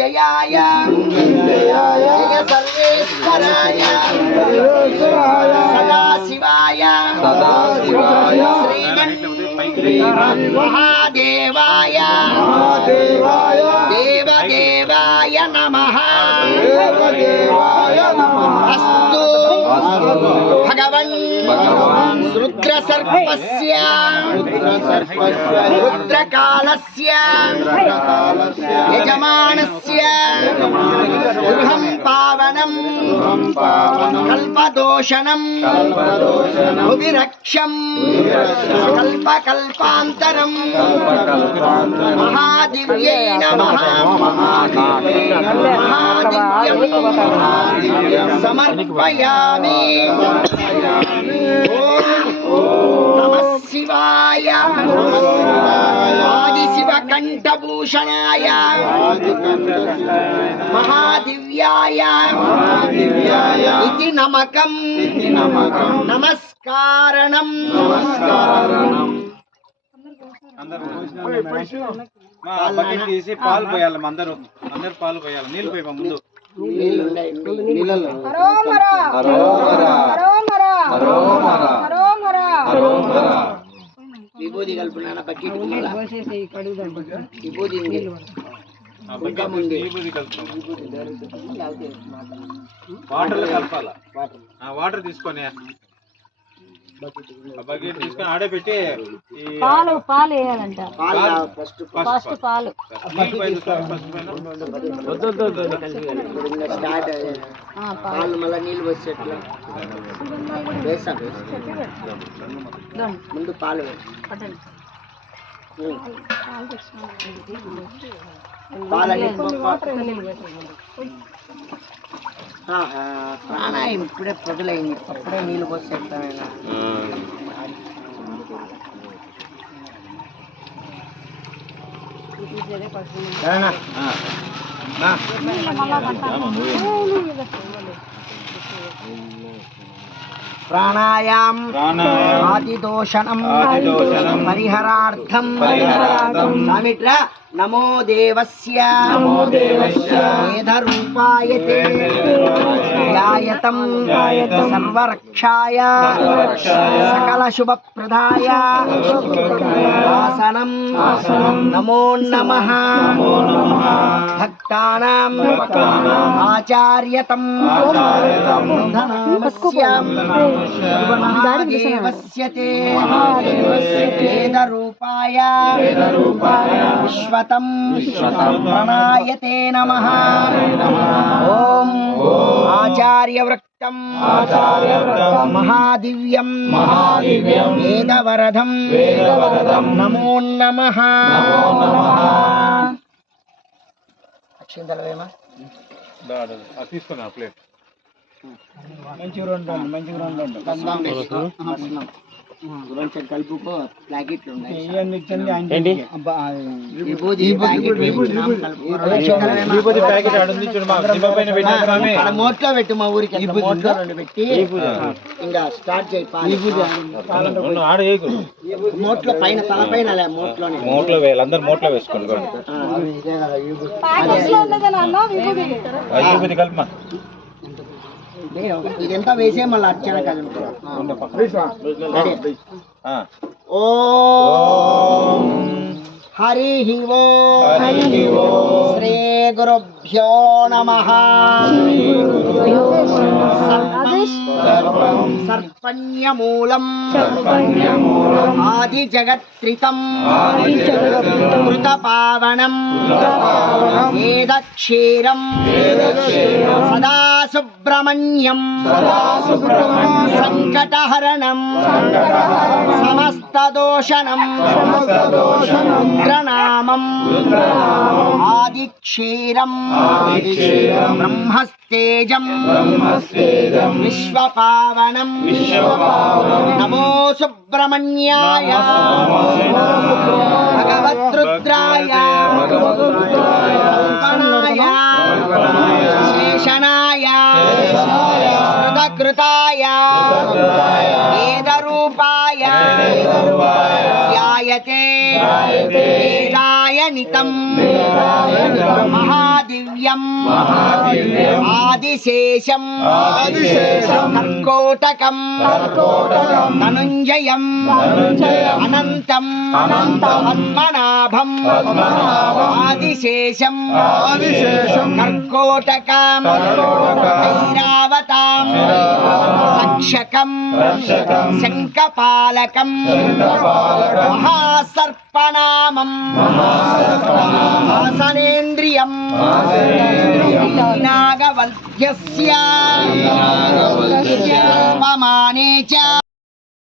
मृत्युंजयाय जय सर्वेश्वराय सदाशिवाय महादेवाय देवदेवाय नमः अस्तु भगवन् रुद्रसर्पस्य रुद्रकालस्य यजमानस्य गृहं पावनं कल्पदोषणं भुविरक्षं कल्पकल्पान्तरं महादिव्यै नमः महादिव्यं समर्पयामि। नमः शिवाय आदिशिवकण्ठभूषणाय महादिव्याय इति नमकं नमस्कारणं బకెట్ తీసి పాలు పోయాలి అందరూ పాలు పోయాలి నీళ్ళు పోయి ముందు విభూది కలుపునా బకెట్ విభూది వాటర్ కలపాలా వాటర్ తీసుకొని బకెట్ తీసుకొని ఆడే పెట్టి పాలు వేయాలంట ఫస్ట్ పాలు పాలు మళ్ళీ నీళ్ళు వచ్చేట్లా వేసా ముందు పాలు ప్రాణాయం ఇప్పుడే పొగలైంది అప్పుడే నీళ్ళు పోసేస్తామైనా ప్రాణాయాం ఆదిదోషణం పరిహరార్థం సామిట్రా నమో దేవస్య వేదరూపాయతే ధ్యాయతం సర్వరక్షాయ సకల శుభప్రదాయ ఆసనం నమో నమః భక్తానాం ఆచార్యతం దేవస్యతే వేదరూపాయ విశ్వతం ప్రణాయతే నమః ఓం ఆచార్యవృక్తం మహాదివ్యం వేదవరదం నమో నమః అక్షింతలు వేమా తీసుకున్నా ప్లేట్ మంచిగా కలుపుకో ప్యాకెట్లు ఉన్నాయి మోట్లో పెట్టు మా ఊరికి మోట్లో రెండు పెట్టి ఇంకా స్టార్ట్ చేయి మోట్లో పైన తల పైన మోట్లో వేయాలి అందరు మోట్లో వేసుకోండి కల్పమా ఇదంతా వేసే మళ్ళీ అర్చన కదా ఓ హరి ఓం శ్రీ గురుభ్యో నమః సర్పణ్యమూలం ఆది జగత్రితం కృతపావనం వేదక్షీరం సదా సుబ్రహ్మణ్యం సంకటహరణం సమస్తదోషణం రుద్రనామం ఆదిక్షీరం బ్రహ్మస్తేజం విశ్వపావనం నమో సుబ్రహ్మణ్యాయ భగవద్రుద్రాయ కల్పనాయ శేషనాయ కృతాయ వేదరూపాయ ధ్యాయతే వేదాయ నితం మహాదివ్య మహాదివ్యం ఆదిశేషం కర్కోటకం ధనుంజయం అనంతం పద్మనాభం ఆదిశేషం కర్కోటకం ఐరావతాం రక్షకం శంఖపాలకం మహాసర్పనామం ఆసనేంద్రియం నాగవల్క్యస్య ఉపమానే చ